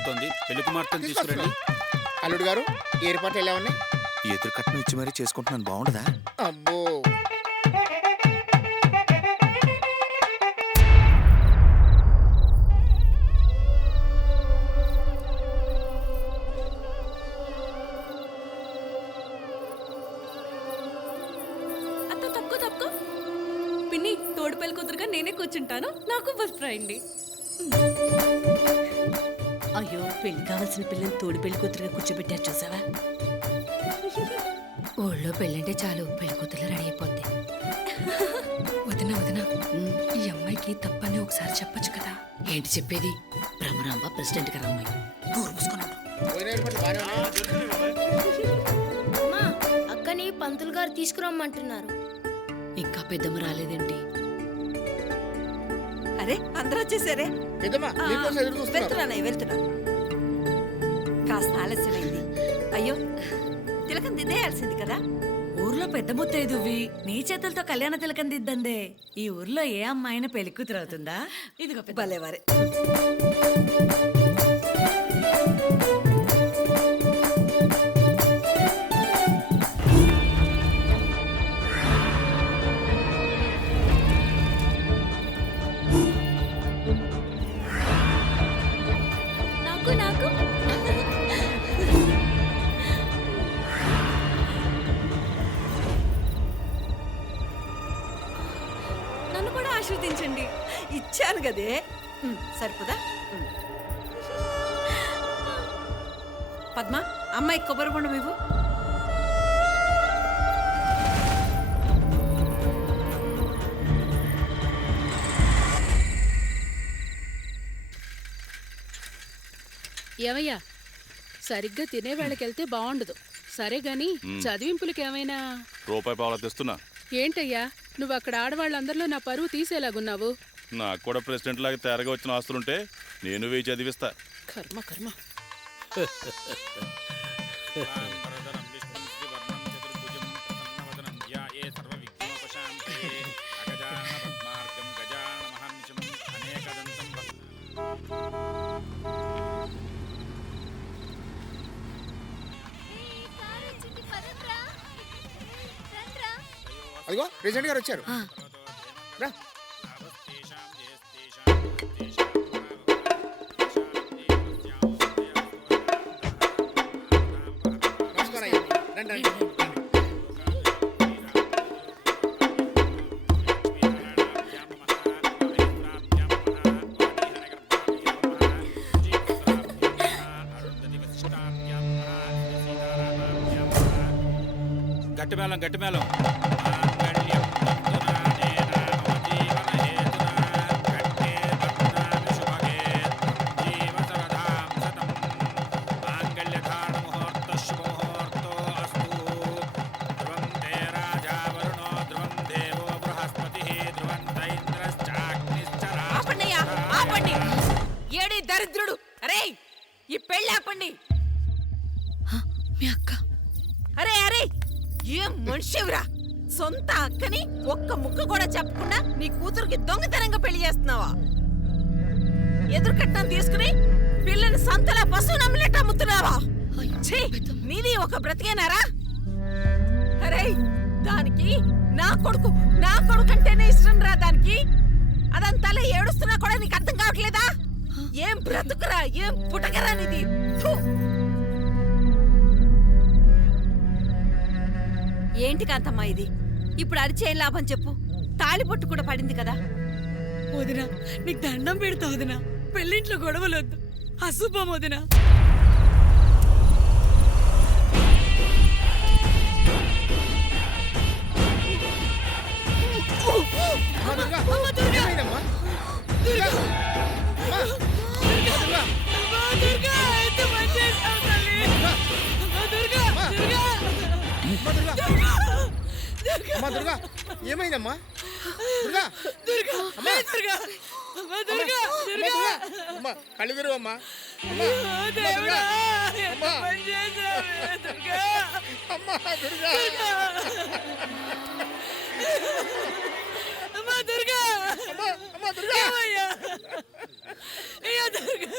అవుతుంది. పెళ్లి కుమార్తెను తీసుకురండి. అల్లుడు గారు ఈ ఏర్పాట్లు ఎలా ఉన్నాయి? ఎదురు కట్నం ఇచ్చి మరీ చేసుకుంటున్నాను, బాగుండదా? అబ్బో పిన్ని తోడు పెళ్లి కూతురుగా నేనే కూర్చుంటాను. నాకు ఫస్ట్ రాయండి. అయ్యో, పెళ్లి కావాల్సిన పిల్లని తోడు పెళ్లి కూతురుగా కూర్చోబెట్టారు చూసావా? ఊళ్ళో పెళ్ళంటే చాలు పెళ్లి కూతురులో రెడీ అయిపోద్ది. వదినా వదినా, ఈ అమ్మాయికి తప్పని ఒకసారి చెప్పొచ్చు కదా. ఏంటి చెప్పేది? బ్రహ్మరాంబ ప్రెసిడెంట్ గారు అమ్మాయి. నోరు మూసుకున్నాడు. పోయిన ఏర్పాట్లు బాగానే ఉన్నాయి. అమ్మా, అక్కని పంతులు గారు తీసుకురమ్మంటున్నారు. ఇంకా పెద్దమ్మ రాలేదేంటి? అరే, అందరూ వచ్చేసారే. పెద్దమ్మా మీకోసం ఎదురు చూస్తున్నారు. వెళ్తున్నా. కాస్త ఆలస్యమైంది. అయ్యో, తిలకం దిద్దేయాల్సింది కదా. ఊర్లో పెద్ద ముత్తైదువి నీ చేతులతో కళ్యాణ తిలకం దిద్దందే. ఈ ఊర్లో ఏ అమ్మాయిన పెళ్లి కూతురు అవుతుందా? ఇదిగో భలేవారే. నాకు నాకు నన్ను కూడా ఆశీర్వదించండి. ఇచ్చాను కదే. సరిపోదా? పద్మ, అమ్మాయి కొబ్బరి బొండం ఇవ్వు. ఏమయ్యా, సరిగ్గా తినేవేళకెళ్తే బాగుండదు. సరే గాని చదివింపులకి ఏమైనా రూపాయి పావులా తెస్తున్నా. ఏంటయ్యా, నువ్వు అక్కడ ఆడవాళ్ళందరిలో నా పరువు తీసేలాగున్నావు. నాకు కూడా ప్రెసిడెంట్ లాగా తేరగా వచ్చిన ఆస్తులుంటే నేను వేయి చదివిస్తా. కర్మ కర్మ. అదిగో ప్రెసిడెంట్ గారు వచ్చారు. రా. నమస్కారం అయ్యా. రండి, రండి. గట్టి మేళం, గట్టి మేళం. ఏడి దరిద్రుడు! అరే, ఈ పెళ్ళి ఆపండి. మీ అక్క. అరే అరే, ఏం మనిషివిరా! సొంత అక్కని ఒక్క ముక్క కూడా చెప్పకుండా నీ కూతురికి దొంగతనంగా పెళ్లి చేస్తున్నావా? ఎదురు కట్నం తీసుకుని పిల్లని సంతలా పశువు నమ్మినట్టు అమ్ముతున్నావా? ఛీ, నీది ఒక బ్రతికేనారా? అరే, దానికి నా కొడుకు అంటేనే ఇష్టం రా. దానికి అదంతలా ఏడుస్తున్నా కూడా నీకు అర్థం కావట్లేదా? ఏం బ్రతుకురా, ఏం పుటకరా నీది! ఏంటి కాంతమ్మా ఇది? ఇప్పుడు అరిచేం లాభం చెప్పు? తాళిపొట్టు కూడా పడింది కదా. వదినా, నీకు దండం పెడతా వదినా. పెళ్ళింట్లో గొడవలొద్దు, అశుభం వదినా. అమ్మా దుర్గా, ఏమైందమ్మా? దుర్గా, అమ్మా, అమ్మా, కళ్ళు తెరువు అమ్మా. అమ్మా దుర్గా, అమ్మా, అమ్మా దుర్గా, అమ్మా దుర్గా, అమ్మా దుర్గా, అయ్యా దుర్గా.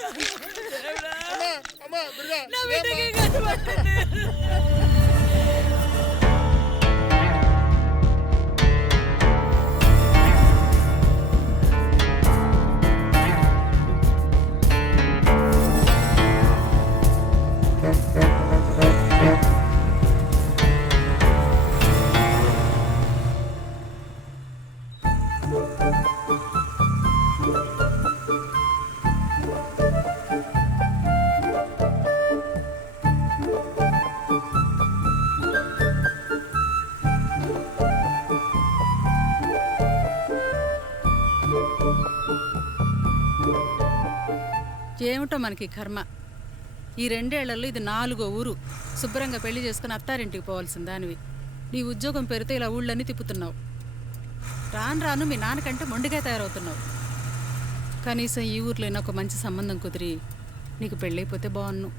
ఏమిటో మనకి కర్మ. ఈ 2 ఏళ్లలో ఇది 4వ ఊరు. శుభ్రంగా పెళ్లి చేసుకుని అత్తారింటికి పోవాల్సిన దానివి. నీ ఉద్యోగం పేరుతో ఇలా ఊళ్ళన్నీ తిప్పుతున్నావు. రాను రాను మీ నాన్నకంటే మొండిగా తయారవుతున్నావు. కనీసం ఈ ఊర్లో ఒక మంచి సంబంధం కుదిరి నీకు పెళ్ళైపోతే బాగున్ను.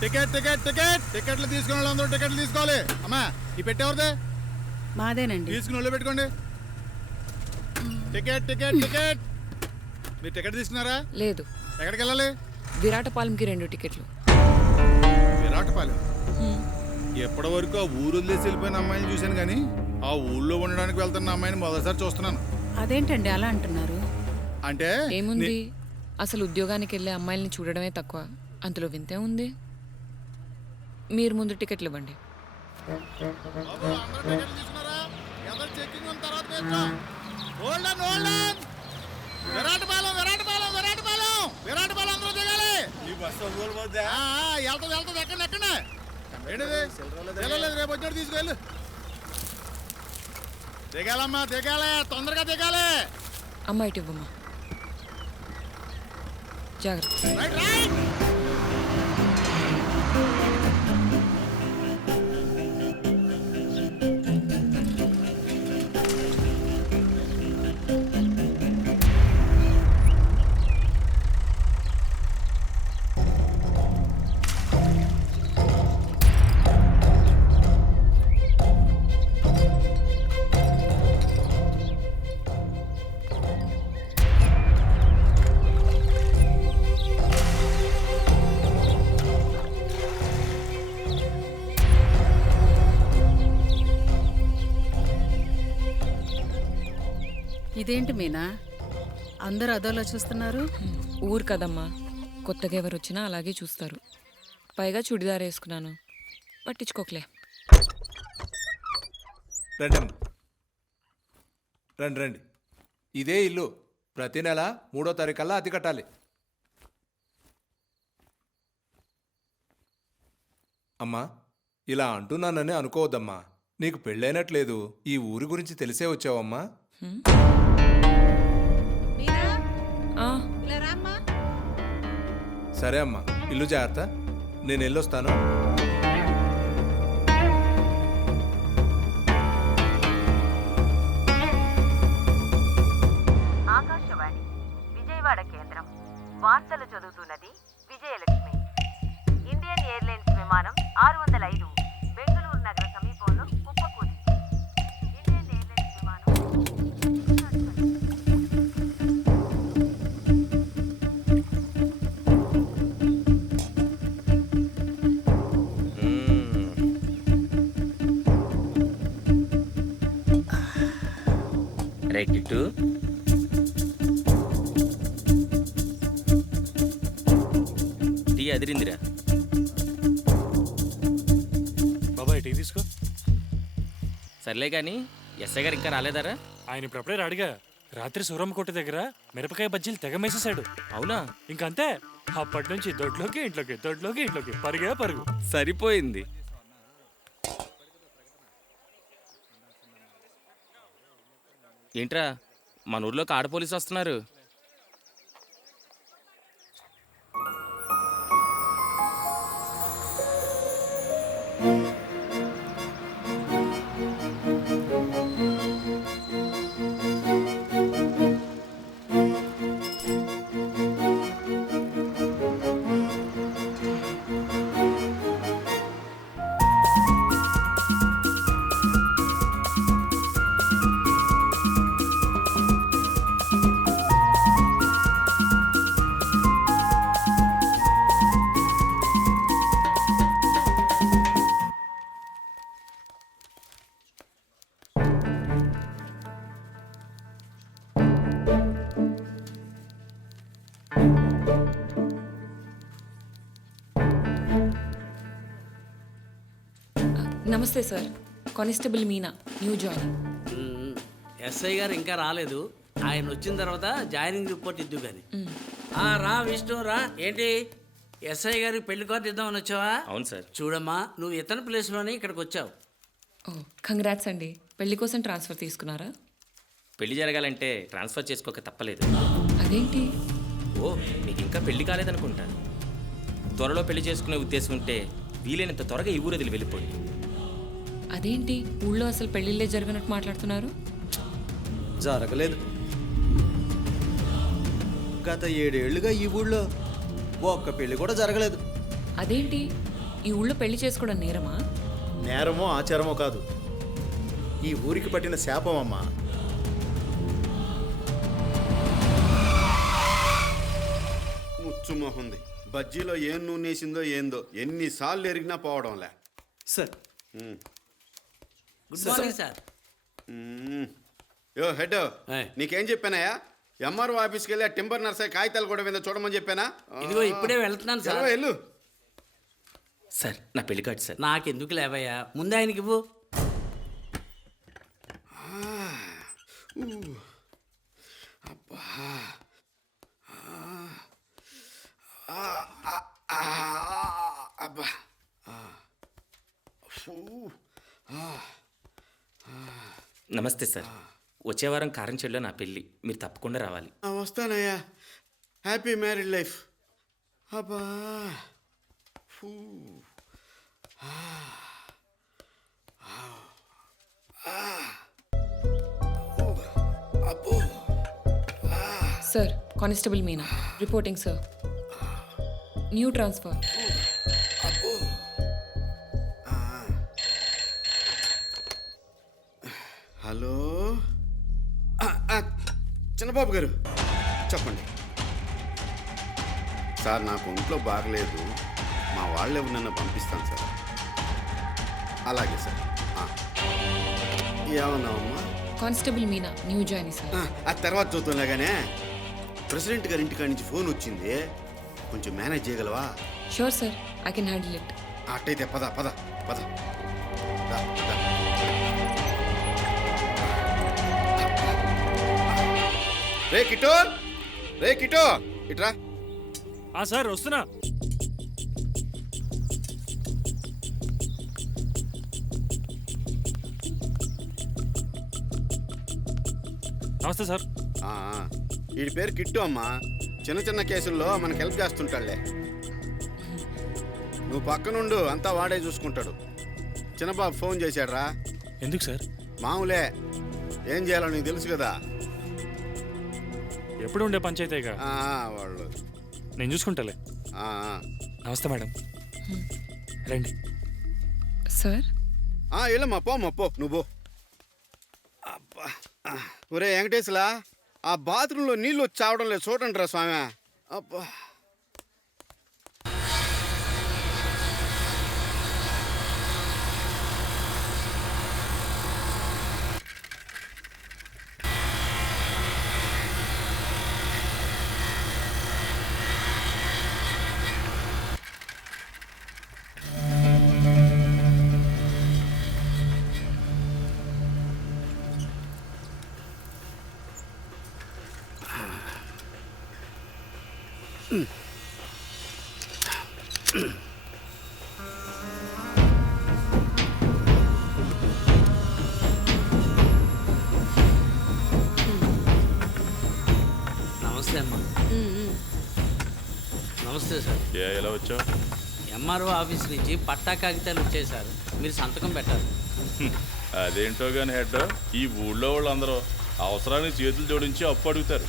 టికెట్ టికెట్ టికెట్ టికెట్లు తీసుకునే వాళ్ళందరూ టికెట్లు తీసుకోవాలి. అమ్మా ఈ పెట్టేవరదే మాదేనండి. తీసుకుని వాళ్ళు పెట్టుకోండి. Ticket ticket ticket. మీరు టికెట్ తీసుకున్నారా? లేదు. ఎక్కడికి వెళ్ళాలి? విరాటపాలెంకి 2 టికెట్లు. విరాటపాలెం? ఎప్పటి వరకు ఆ ఊరు వదిలేసి వెళ్ళిపోయిన అమ్మాయిని చూశాను కానీ ఆ ఊళ్ళో ఉండడానికి వెళ్తున్న అమ్మాయిని మొదటిసారి చూస్తున్నాను. అదేంటండి అలా అంటున్నారు? అంటే ఏముంది, అసలు ఉద్యోగానికి వెళ్ళే అమ్మాయిల్ని చూడడమే తక్కువ. అంతలో వింతే ఉంది. మీరు ముందు టికెట్లు ఇవ్వండి. విరాటపాలెం విరాటపాలెం విరాటపాలెం విరాటపాలెం అందరూ దిగాలి. వెళ్తుంది ఎక్కండి ఎక్కండి. రేపు వచ్చినట్టు తీసుకెళ్ళు. దిగాలమ్మా దిగాలి, తొందరగా దిగాలి. అమ్మాయి ఇటు ఇవ్వమ్మా. జాగ్రత్త. Right right. ఇదేంటి మీనా, అందరూ అదోలా చూస్తున్నారు? ఊరు కదమ్మా, కొత్తగా ఎవరు వచ్చినా అలాగే చూస్తారు. పైగా చుడిదార్ వేసుకున్నాను, పట్టించుకోకలే. రండి రండి రండి. ఇదే ఇల్లు. ప్రతి నెల 3వ తారీఖల్లా అద్దె కట్టాలి. అమ్మా, ఇలా అంటున్నానని అనుకోవద్దమ్మా. నీకు పెళ్ళైనట్లేదు. ఈ ఊరి గురించి తెలిసే వచ్చావమ్మా. సరే అమ్మా, ఇల్లు జాగ్రత్త. నేను వెళ్ళొస్తాను. ఆకాశవాణి విజయవాడ కేంద్రం. వార్తలు చదువుతున్నది విజయలక్ష్మి. ఇండియన్ ఎయిర్లైన్స్ విమానం 605 బెంగళూరు నగర సమీపంలో కుప్పకూలింది. ఇండియన్ ఎయిర్లైన్స్ విమానం రైట్ ఇటు టీ అదిరిందిరా బాబాయ్. టీ తీసుకో. సర్లే కానీ ఎస్ఐ గారు ఇంకా రాలేదారా? ఆయన ఇప్పుడు అప్పుడే రాడుగా. రాత్రి సూరమ్మ కొట్టు దగ్గర మిరపకాయ బజ్జీలు తెగమేసేసాడు. అవునా? ఇంకంతే. అప్పటి నుంచి దొడ్లోకి ఇంట్లోకి, దొడ్లోకి ఇంట్లోకి, పరుగే పరుగు. సరిపోయింది. ఏంట్రా, మన ఊర్లోకి ఆడ పోలీసు వస్తున్నారు. నమస్తే sir, constable Meena, new join. SI గారు ఇంకా రాలేదు. ఆయన వచ్చిన తర్వాత జాయినింగ్ రిపోర్ట్ ఇద్దు కానీ. రా విష్ణు రా. ఏంటి ఎస్ఐ గారికి పెళ్లి కార్డు ఇద్దామని వచ్చావా? అవును సార్. చూడమ్మా, నువ్వు ఇతని ప్లేస్లోనే ఇక్కడికి వచ్చావు. ఓ కంగ్రాట్స్ అండి. పెళ్లి కోసం ట్రాన్స్ఫర్ తీసుకున్నారా? పెళ్లి జరగాలంటే ట్రాన్స్ఫర్ చేసుకోక తప్పలేదు. అదేంటి? ఓ మీకు ఇంకా పెళ్లి కాలేదనుకుంటా. త్వరలో పెళ్లి చేసుకునే ఉద్దేశం ఉంటే వీలైనంత త్వరగా ఈ ఊరు వదిలి వెళ్ళిపోయి. అదేంటి ఊళ్ళో అసలు పెళ్ళిళ్ళే జరగనట్టు మాట్లాడుతున్నారు? జరగలేదు. గత 7 ఏళ్లుగా ఈ ఊళ్ళో ఒక్క పెళ్లి కూడా జరగలేదు. అదేంటి ఈ ఊళ్ళో పెళ్లి చేసుకోవడం నేరమా? నేరమో ఆచారమో కాదు, ఈ ఊరికి పట్టిన శాపం అమ్మా. ముచ్చుమోహంది. బజ్జీలో ఏం నూనెసిందో ఏందో ఎన్నిసార్లు ఎరిగినా పోవడంలే. Sir good morning sir. యో హెడ్, నీకేం చెప్పానయ్యా? ఎంఆర్ఓ ఆఫీస్కి వెళ్ళి ఆ టింబర్ నర్సరీ కాగితాలు కూడా మీద చూడమని చెప్పానా? ఇదిగో ఇప్పుడే వెళ్తున్నాను సార్. వెళ్ళు. సార్ నా పెళ్లి కార్డు సార్. నాకెందుకు లేవయ్యా, ముందు ఆయనకి ఇవ్వు. అబ్బా అబ్బా. నమస్తే సార్. వచ్చే వారం కారంచేడులో నా పెళ్ళి, మీరు తప్పకుండా రావాలి. వస్తానయ్యా. Happy married life. అబ్బా sir, constable Meena reporting sir. New transfer. Hello Chinnababu garu చెప్పండి. సార్ నాకు ఒంట్లో బాగలేదు, మా వాళ్ళు ఎవరినైనా పంపిస్తాను సార్. అలాగే సార్. ఏమన్నావమ్మా? Constable Meena new join sir. ఆ తర్వాత చూద్దాంలాగానే. ప్రెసిడెంట్ గారి ఇంటికాడి నుంచి ఫోన్ వచ్చింది, కొంచెం మేనేజ్ చేయగలవా? Sure sir, I can handle it. అట్టయితే పద పద పద. దా, దా. రే కిటో, రే కిటో, ఇట్రా. సార్ వస్తున్నా. నమస్తే సార్. వీడి పేరు కిట్టు అమ్మా. చిన్న చిన్న కేసుల్లో మనకు హెల్ప్ చేస్తుంటాడులే. నువ్వు పక్కనుండు, అంతా వాడే చూసుకుంటాడు. చిన్నబాబు ఫోన్ చేశాడ్రా. ఎందుకు సార్? మామూలే, ఏం చేయాలో నీకు తెలుసు కదా. ఎప్పుడు ఉండే పంచాయతీగా వాళ్ళు. నేను చూసుకుంటాలే. నమస్తే మేడం, రండి. సార్ వెళ్ళమ్మా, పోమ్మా పో, నువ్వు. అబ్బా, ఒరే వెంకటేశ్వరా, ఆ బాత్రూంలో నీళ్ళు వచ్చి చావడం లేదు, చూడండి రా స్వామి. అబ్బా. నమస్తే అమ్మా. నమస్తే సార్. ఎలా వచ్చావు? ఎంఆర్ఓ ఆఫీస్ నుంచి పట్టా కాగితాలు వచ్చాయి సార్, మీరు సంతకం పెట్టాలి. అదేంటో కానీ హెడ్, ఈ ఊళ్ళో వాళ్ళందరూ అవసరానికి చేతులు జోడించి అప్పు అడుగుతారు.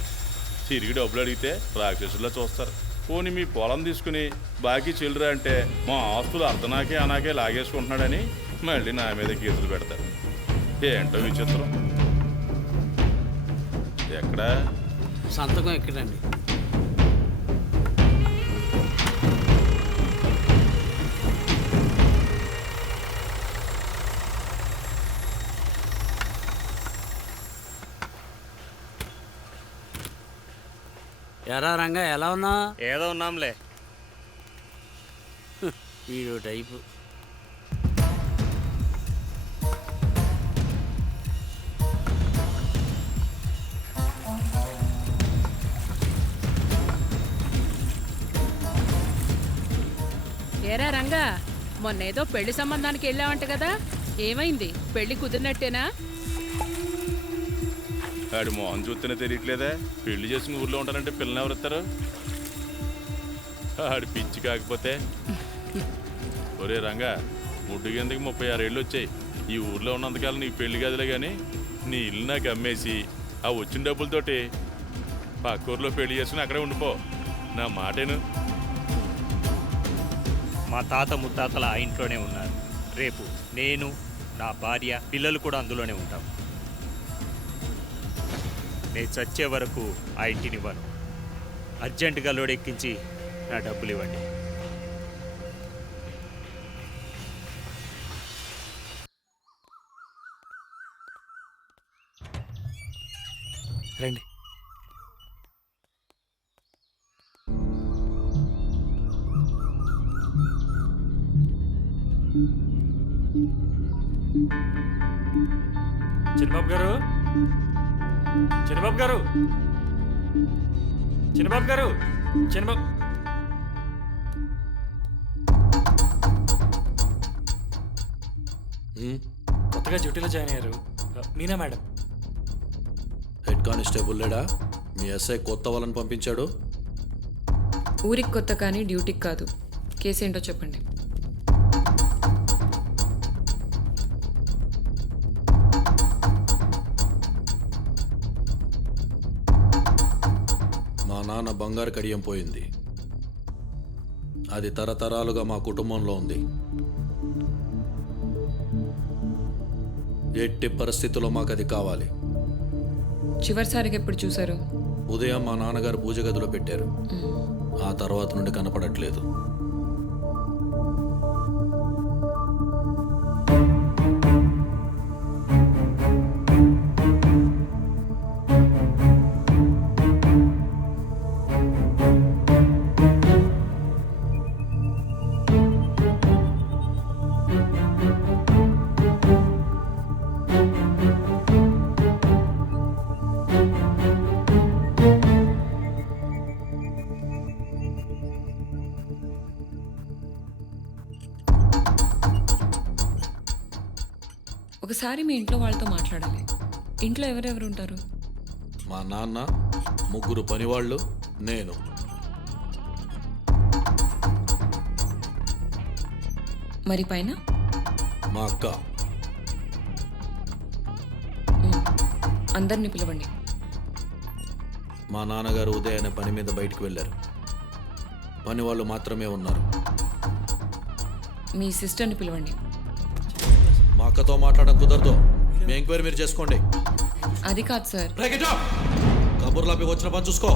తిరిగి డబ్బులు అడిగితే రాక్షసుల్లో చూస్తారు. పోనీ మీ పొలం తీసుకుని బాకీ చెల్లురా అంటే మా ఆస్తులు అర్ధనాకే అనాకే లాగేసుకుంటున్నాడని మళ్ళీ నా మీద కేసులు పెడతారు. ఏంటో విచిత్రం. ఎక్కడా సంతకం ఎక్కడండి? ఎరా రంగా, ఎలా ఉన్నా? ఏదో ఉన్నాంలే. వీడు టైపు. ఏరా రంగా, మొన్నేదో పెళ్లి సంబంధానికి వెళ్ళావంట కదా, ఏమైంది? పెళ్లి కుదిరినట్టేనా? ఆడి మొహం చూస్తేనే తెలియట్లేదా? పెళ్లి చేసుకుని ఊర్లో ఉంటానంటే పిల్లని ఎవరెత్తారు? ఆడి పిచ్చి కాకపోతే. ఒరే రంగా, ముడ్డు కిందకి 36 ఏళ్ళు వచ్చాయి. ఈ ఊర్లో ఉన్నంతకాలం నీ పెళ్లి గదిలే కానీ నీ ఇల్లు నాకు అమ్మేసి ఆ వచ్చిన డబ్బులతోటి పక్క ఊర్లో పెళ్లి చేసుకుని అక్కడే ఉండిపో. నా మాటేను. మా తాత ముత్తాతల ఆ ఇంట్లోనే ఉన్నారు. రేపు నేను, నా భార్య, పిల్లలు కూడా అందులోనే ఉంటాం. నేను చచ్చే వరకు ఆ ఇంటినివ్వను. అర్జెంటుగా లోడెక్కించి నా డబ్బులు ఇవ్వండి. రండి. చిన్నబాబు గారు, చిన్నబాబు గారు, చిన్నబాబు గారు, చిన్నబాబు. కొత్తగా డ్యూటీలో జాయిన్ అయ్యారు మీనా మేడం. హెడ్ కానిస్టేబుల్ లేడా? మీ ఎస్ఐ కొత్త వాళ్ళని పంపించాడు. ఊరికి కొత్త కానీ డ్యూటీకి కాదు. కేసు ఏంటో చెప్పండి. మా నాన్న బంగారు కడియం పోయింది. అది తరతరాలుగా మా కుటుంబంలో ఉంది. ఎట్టి పరిస్థితుల్లో మాకు అది కావాలి. చివరిసారిగా ఎప్పుడు చూసారు? ఉదయం మా నాన్నగారు పూజ గదిలో పెట్టారు. ఆ తర్వాత నుండి కనపడట్లేదు. ఒకసారి మీ ఇంట్లో వాళ్ళతో మాట్లాడాలి. ఇంట్లో ఎవరెవరు ఉంటారు? మా నాన్న, 3 పనివాళ్ళు, నేను. మరి పైన మా అక్క. అందరినీ పిలవండి. మా నాన్నగారు ఉదయాన్నే పని మీద బయటకు వెళ్ళారు. పని వాళ్ళు మాత్రమే ఉన్నారు. మీ సిస్టర్ని పిలవండి. మా అక్కతో మాట్లాడడం కుదరదు. మీ ఎంక్వైరీ మీరు చేసుకోండి. అది కాదు సార్. కబుర్లాపి వచ్చిన పని చూసుకో.